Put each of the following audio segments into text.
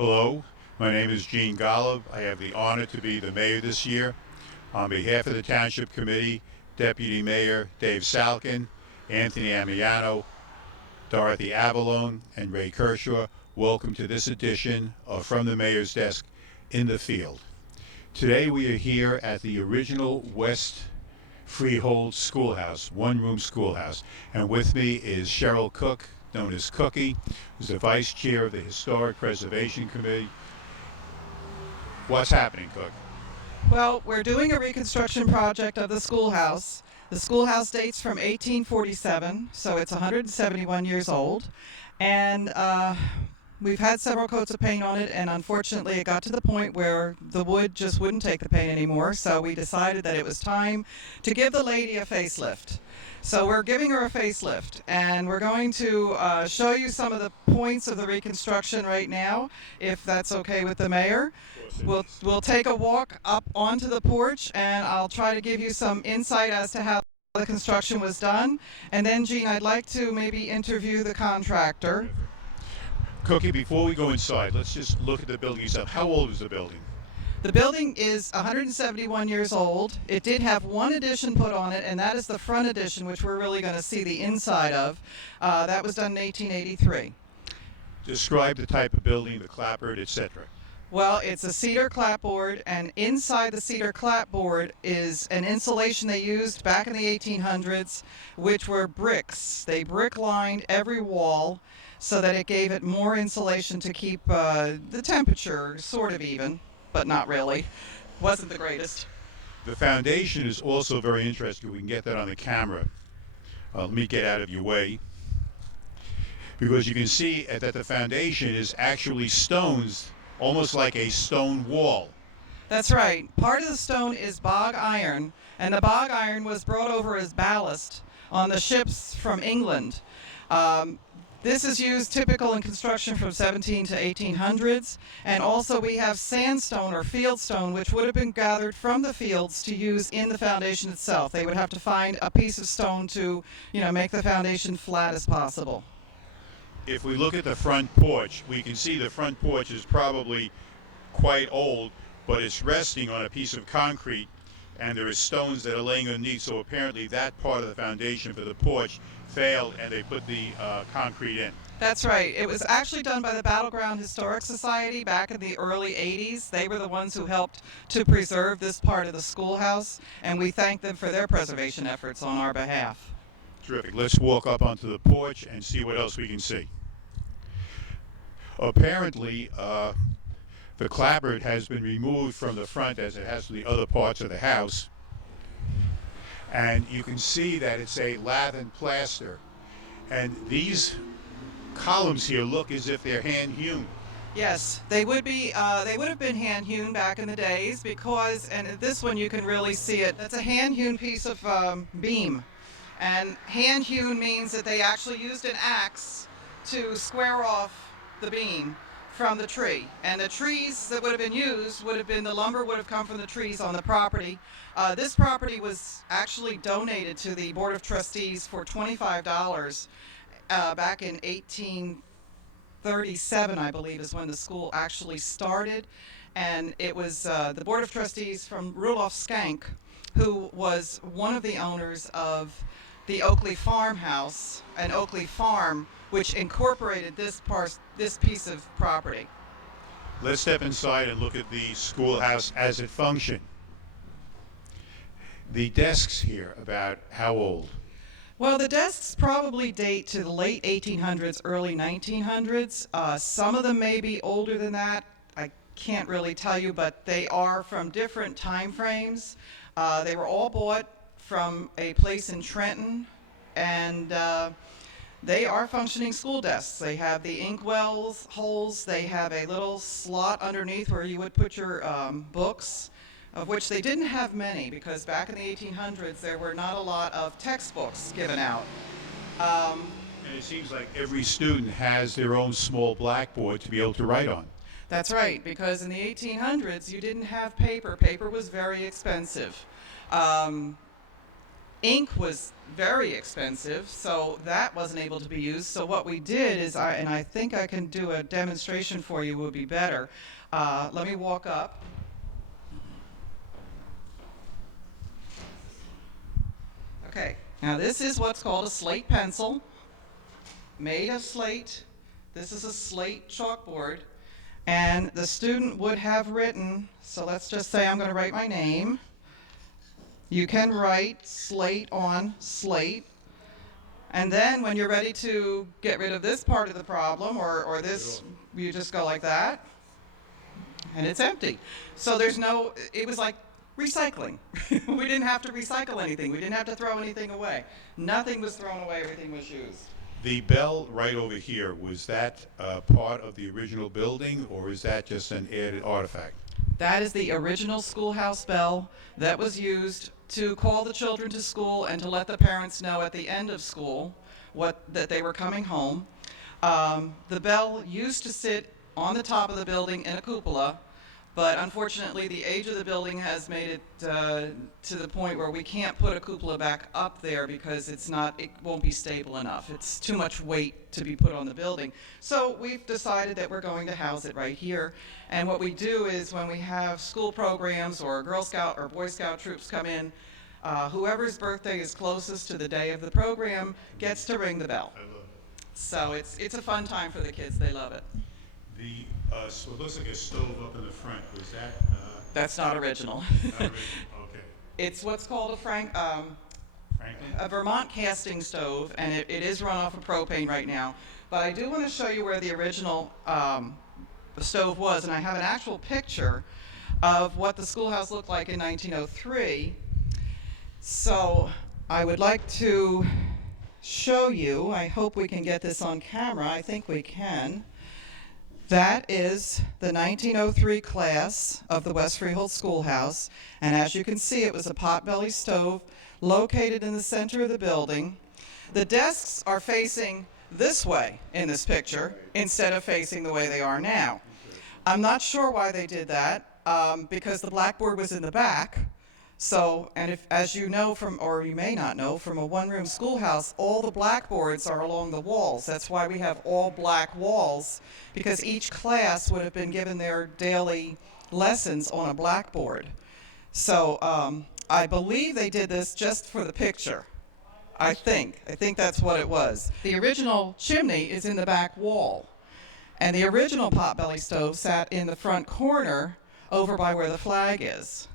Hello, my name is Gene Golub. I have the honor to be the mayor this year. On behalf of the Township Committee, Deputy Mayor Dave Salkin, Anthony Amiano, Dorothy Avalone, and Ray Kershaw, welcome to this edition of From the Mayor's Desk in the Field. Today we are here at the original West Freehold Schoolhouse, one-room schoolhouse, and with me is Cheryl Cook, known as Cookie, who's the Vice Chair of the Historic Preservation Committee. What's happening, Cook? Well, we're doing a reconstruction project of the schoolhouse. The schoolhouse dates from 1847, so it's 171 years old. And we've had several coats of paint on it, and unfortunately it got to the point where the wood just wouldn't take the paint anymore, so we decided that it was time to give the lady a facelift. So we're giving her a facelift, and we're going to show you some of the points of the reconstruction right now, if that's okay with the mayor. We'll take a walk up onto the porch, and I'll try to give you some insight as to how the construction was done. And then, Gene, I'd like to maybe interview the contractor. Cookie, before we go inside, let's just look at the building itself. How old is the building? The building is 171 years old. It did have one addition put on it, and that is the front addition, which we're really going to see the inside of. That was done in 1883. Describe the type of building, the clapboard, etc. Well, it's a cedar clapboard, and inside the cedar clapboard is an insulation they used back in the 1800s, which were bricks. They brick-lined every wall so that it gave it more insulation to keep the temperature sort of even, but not really. Wasn't the greatest. The foundation is also very interesting. We can get that on the camera. Let me get out of your way. Because you can see that the foundation is actually stones, almost like a stone wall. That's right. Part of the stone is bog iron, and the bog iron was brought over as ballast on the ships from England. This is used typical in construction from 17 to 1800s, and also we have sandstone or fieldstone, which would have been gathered from the fields to use in the foundation itself. They would have to find a piece of stone to, make the foundation flat as possible. If we look at the front porch, we can see the front porch is probably quite old, but it's resting on a piece of concrete, and there are stones that are laying underneath, so apparently that part of the foundation for the porch failed, and they put the concrete in. That's right. It was actually done by the Battleground Historic Society back in the early 80s. They were the ones who helped to preserve this part of the schoolhouse, and we thank them for their preservation efforts on our behalf. Terrific. Let's walk up onto the porch and see what else we can see. Apparently, the clapboard has been removed from the front as it has from the other parts of the house. And you can see that it's a lath and plaster. And these columns here look as if they're hand hewn. Yes, they would be. They would have been hand hewn back in the days because, and this one you can really see it. That's a hand hewn piece of beam, and hand hewn means that they actually used an axe to square off the beam from the tree, and the trees that would have been used would have been, the lumber would have come from the trees on the property. This property was actually donated to the Board of Trustees for $25 back in 1837, I believe, is when the school actually started, and it was the Board of Trustees from Rudolph Skank, who was one of the owners of the Oakley Farmhouse and Oakley Farm, which incorporated this piece of property. Let's step inside and look at the schoolhouse as it functioned. The desks here, about how old? Well, the desks probably date to the late 1800s, early 1900s. Some of them may be older than that. I can't really tell you, but they are from different time frames. They were all bought from a place in Trenton, and they are functioning school desks. They have the inkwells holes. They have a little slot underneath where you would put your books, of which they didn't have many because back in the 1800s there were not a lot of textbooks given out. And it seems like every student has their own small blackboard to be able to write on. That's right, because in the 1800s you didn't have paper. Paper was very expensive. Ink was very expensive, so that wasn't able to be used. So what we did is, and I think I can do a demonstration for you would be better. Let me walk up. Okay, now this is what's called a slate pencil, made of slate. This is a slate chalkboard, and the student would have written, so let's just say I'm going to write my name. You can write slate on slate, and then when you're ready to get rid of this part of the problem, or this, you just go like that, and it's empty. So there's no, it was like recycling. We didn't have to recycle anything. We didn't have to throw anything away. Nothing was thrown away, everything was used. The bell right over here, was that part of the original building, or is that just an added artifact? That is the original schoolhouse bell that was used to call the children to school and to let the parents know at the end of school that they were coming home. The bell used to sit on the top of the building in a cupola, but unfortunately the age of the building has made it to the point where we can't put a cupola back up there because it won't be stable enough. It's too much weight to be put on the building. So we've decided that we're going to house it right here. And what we do is when we have school programs or Girl Scout or Boy Scout troops come in, whoever's birthday is closest to the day of the program gets to ring the bell. I love it. So it's a fun time for the kids. They love it. So it looks like a stove up in the front. Was that? That's not original. Not original. Okay. It's what's called Franklin? a Vermont casting stove, and it is run off of propane right now. But I do want to show you where the original stove was, and I have an actual picture of what the schoolhouse looked like in 1903. So I would like to show you. I hope we can get this on camera. I think we can. That is the 1903 class of the West Freehold Schoolhouse, and as you can see, it was a potbelly stove located in the center of the building. The desks are facing this way in this picture instead of facing the way they are now. I'm not sure why they did that, because the blackboard was in the back. So, and if, as you know from, or you may not know, from a one-room schoolhouse, all the blackboards are along the walls. That's why we have all black walls, because each class would have been given their daily lessons on a blackboard. So, I believe they did this just for the picture. I think that's what it was. The original chimney is in the back wall, and the original potbelly stove sat in the front corner over by where the flag is.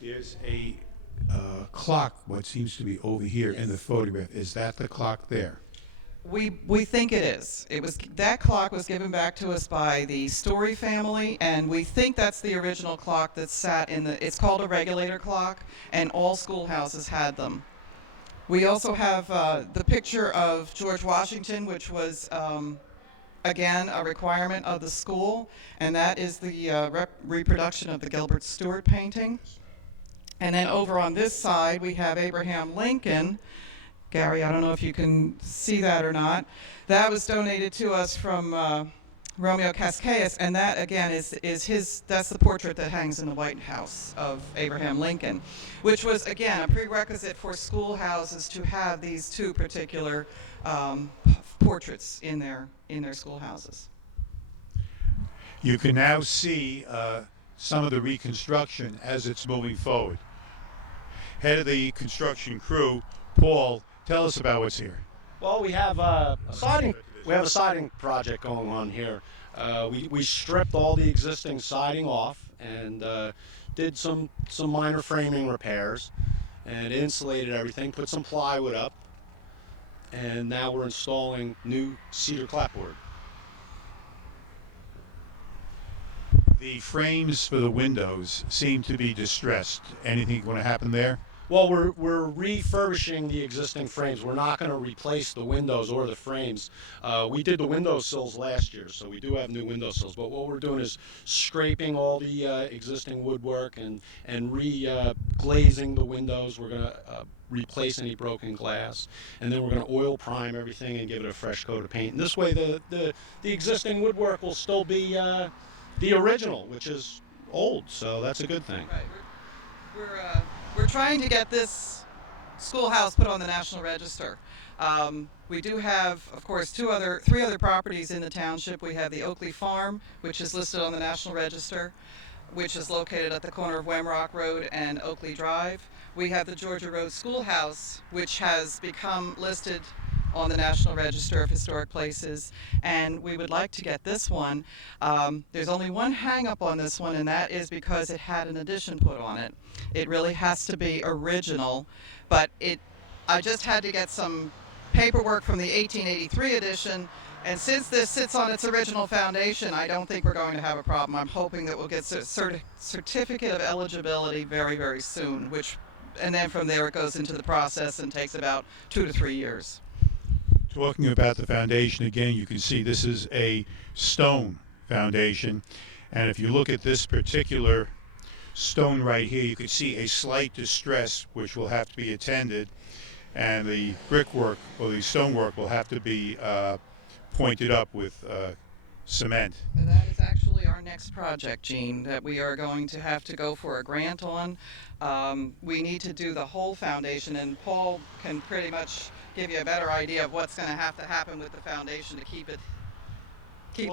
There's a clock, what seems to be over here in the photograph. Is that the clock there? We think it is. That clock was given back to us by the Story family, and we think that's the original clock that sat in the. It's called a regulator clock, and all schoolhouses had them. We also have the picture of George Washington, which was again a requirement of the school, and that is the reproduction of the Gilbert Stuart painting. And then over on this side, we have Abraham Lincoln. Gary, I don't know if you can see that or not. That was donated to us from Romeo Cascais, and that again is his. That's the portrait that hangs in the White House of Abraham Lincoln, which was again a prerequisite for schoolhouses to have these two particular portraits in their schoolhouses. You can now see some of the reconstruction as it's moving forward. Head of the construction crew, Paul, tell us about what's here. Well, we have a siding project going on here. We stripped all the existing siding off and did some minor framing repairs and insulated everything, put some plywood up, and now we're installing new cedar clapboard. The frames for the windows seem to be distressed. Anything going to happen there? Well, we're refurbishing the existing frames. We're not going to replace the windows or the frames. We did the windowsills last year, so we do have new windowsills. But what we're doing is scraping all the existing woodwork and re-glazing the windows. We're going to replace any broken glass, and then we're going to oil prime everything and give it a fresh coat of paint. And this way, the existing woodwork will still be the original, which is old. So that's a good thing. Right. We're trying to get this schoolhouse put on the National Register. We do have, of course, three other properties in the township. We have the Oakley Farm, which is listed on the National Register, which is located at the corner of Wemrock Road and Oakley Drive. We have the Georgia Road Schoolhouse, which has become listed on the National Register of Historic Places, and we would like to get this one. There's only one hang-up on this one, and that is because it had an addition put on it. It really has to be original, but I just had to get some paperwork from the 1883 edition, and since this sits on its original foundation, I don't think we're going to have a problem. I'm hoping that we'll get a certificate of eligibility very, very soon, and then from there it goes into the process and takes about 2 to 3 years. Talking about the foundation again, you can see this is a stone foundation, and if you look at this particular stone right here, you can see a slight distress which will have to be attended, and the brickwork or the stonework will have to be pointed up with cement. That is actually our next project, Gene, that we are going to have to go for a grant on. We need to do the whole foundation, and Paul can pretty much give you a better idea of what's going to happen with the foundation to keep the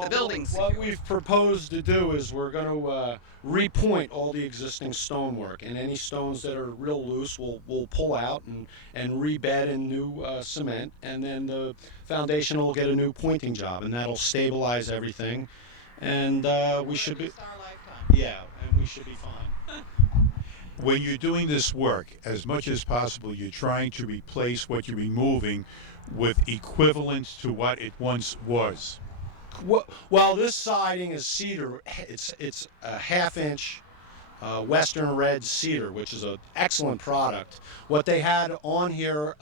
building secure. What we've proposed to do is we're going to repoint all the existing stonework, and any stones that are real loose we'll pull out and rebed in new cement, and then the foundation will get a new pointing job, and that'll stabilize everything, and we should be and we should be fine. When you're doing this work, as much as possible, you're trying to replace what you're removing with equivalent to what it once was. Well, this siding is cedar. It's a half-inch Western red cedar, which is an excellent product. What they had on here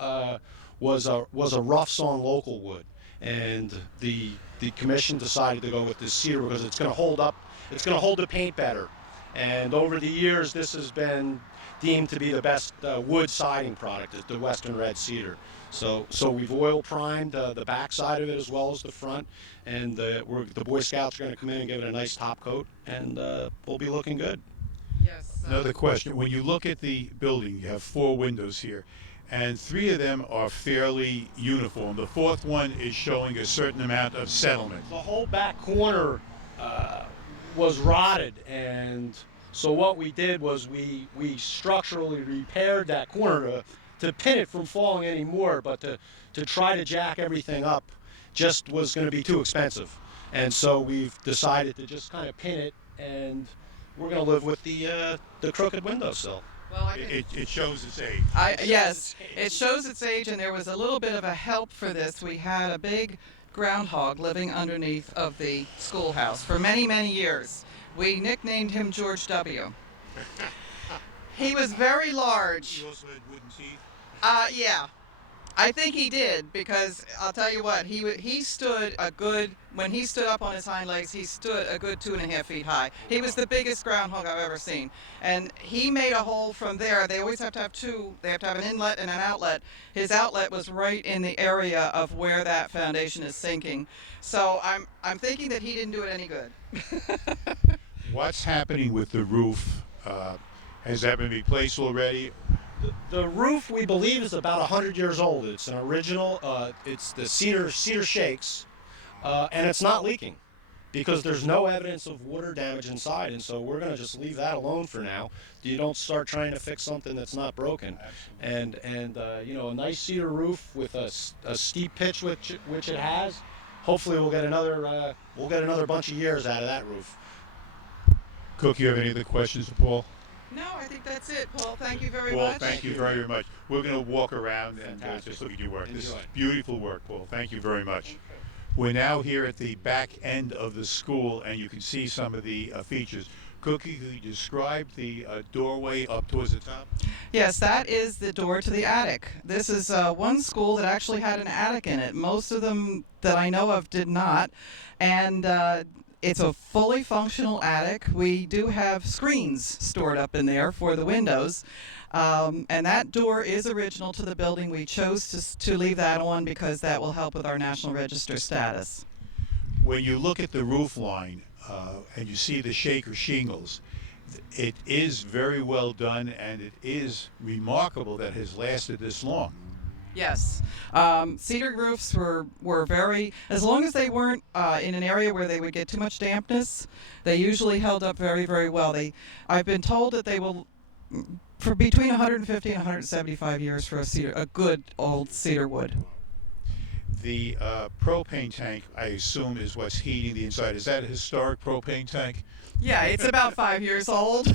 was a rough sawn local wood, and the commission decided to go with this cedar because it's going to hold up. It's going to hold the paint better. And over the years, this has been deemed to be the best wood siding product, is the Western red cedar. So we've oil primed the back side of it as well as the front, and the Boy Scouts are going to come in and give it a nice top coat, and we'll be looking good. Yes. Another question. When you look at the building, you have 4 windows here, and 3 of them are fairly uniform. The 4th one is showing a certain amount of settlement. The whole back corner was rotted, and so what we did was we structurally repaired that corner to pin it from falling anymore, but to try to jack everything up just was going to be too expensive, and so we've decided to just kind of pin it, and we're going to live with the crooked windowsill. Well, It shows its age. Yes, it shows its age, and there was a little bit of a help for this. We had a big groundhog living underneath of the schoolhouse for many, many years. We nicknamed him George W. He was very large. He also had wooden teeth. Yeah. I think he did, because I'll tell you what, he stood when he stood up on his hind legs, he stood a good 2.5 feet high. He was the biggest groundhog I've ever seen. And he made a hole from there. They always have to have 2. They have to have an inlet and an outlet. His outlet was right in the area of where that foundation is sinking. So I'm thinking that he didn't do it any good. What's happening with the roof? Has that been replaced already? The roof, we believe, is about 100 years old. It's an original. It's the cedar shakes, and it's not leaking because there's no evidence of water damage inside. And so we're going to just leave that alone for now. You don't start trying to fix something that's not broken. And a nice cedar roof with a steep pitch, which it has. Hopefully, we'll get another bunch of years out of that roof. Cook, you have any other questions for Paul? No, I think that's it, Paul. Thank you very Paul, much. thank you very much. We're going to walk around and just look at your work. This is beautiful work, Paul. Thank you very much. We're now here at the back end of the school, and you can see some of the features. Cookie, could you describe the doorway up towards the top? Yes, that is the door to the attic. This is one school that actually had an attic in it. Most of them that I know of did not. And it's a fully functional attic. We do have screens stored up in there for the windows. And that door is original to the building. We chose to leave that on because that will help with our National Register status. When you look at the roof line and you see the shaker shingles, It is very well done, and it is remarkable that it has lasted this long. Yes. Cedar roofs were very, as long as they weren't in an area where they would get too much dampness, they usually held up very, very well. I've been told that they will, for between 150 and 175 years for a good old cedar wood. The propane tank, I assume, is what's heating the inside. Is that a historic propane tank? Yeah, it's about 5 years old.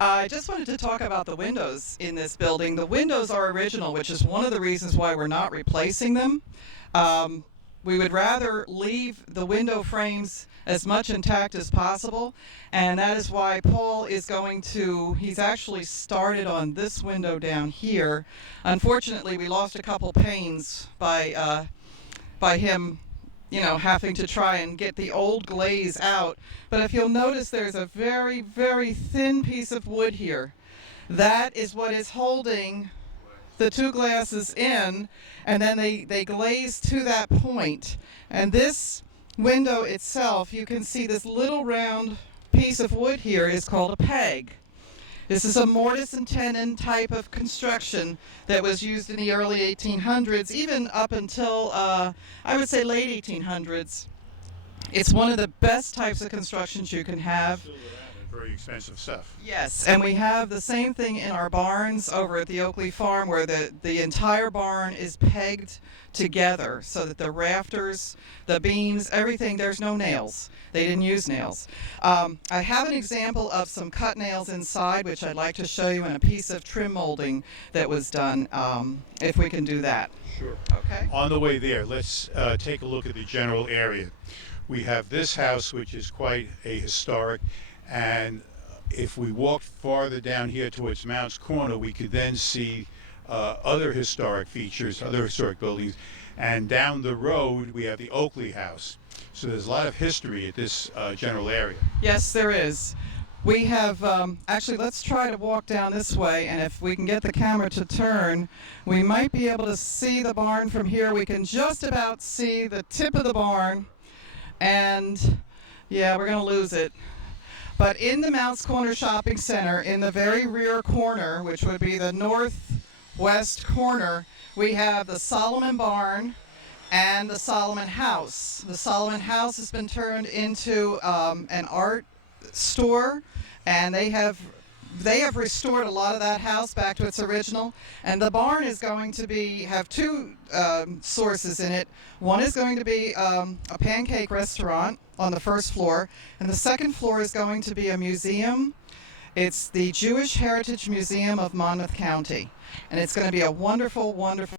I just wanted to talk about the windows in this building. The windows are original, which is one of the reasons why we're not replacing them. We would rather leave the window frames as much intact as possible, and that is why Paul is he's actually started on this window down here. Unfortunately, we lost a couple panes by him, having to try and get the old glaze out. But if you'll notice, there's a very, very thin piece of wood here. That is what is holding the two glasses in, and then they glaze to that point. And this window itself, you can see this little round piece of wood here is called a peg. This is a mortise and tenon type of construction that was used in the early 1800s, even up until, I would say, late 1800s. It's one of the best types of constructions you can have. Very expensive stuff. Yes, and we have the same thing in our barns over at the Oakley Farm, where the entire barn is pegged together so that the rafters, the beams, everything, there's no nails. They didn't use nails. I have an example of some cut nails inside, which I'd like to show you, in a piece of trim molding that was done, if we can do that. Sure. Okay. On the way there, let's take a look at the general area. We have this house, which is quite a historic, and if we walked farther down here towards Mounts Corner, we could then see other historic features, other historic buildings. And down the road, we have the Oakley House. So there's a lot of history at this general area. Yes, there is. We have, actually, let's try to walk down this way, and if we can get the camera to turn, we might be able to see the barn from here. We can just about see the tip of the barn, and yeah, we're going to lose it. But in the Mounts Corner Shopping Center, in the very rear corner, which would be the northwest corner, we have the Solomon Barn and the Solomon House. The Solomon House has been turned into an art store, and they have restored a lot of that house back to its original. And the barn is going to have two sources in it. One is going to be a pancake restaurant on the first floor, and the second floor is going to be a museum. It's the Jewish Heritage Museum of Monmouth County, and it's going to be a wonderful, wonderful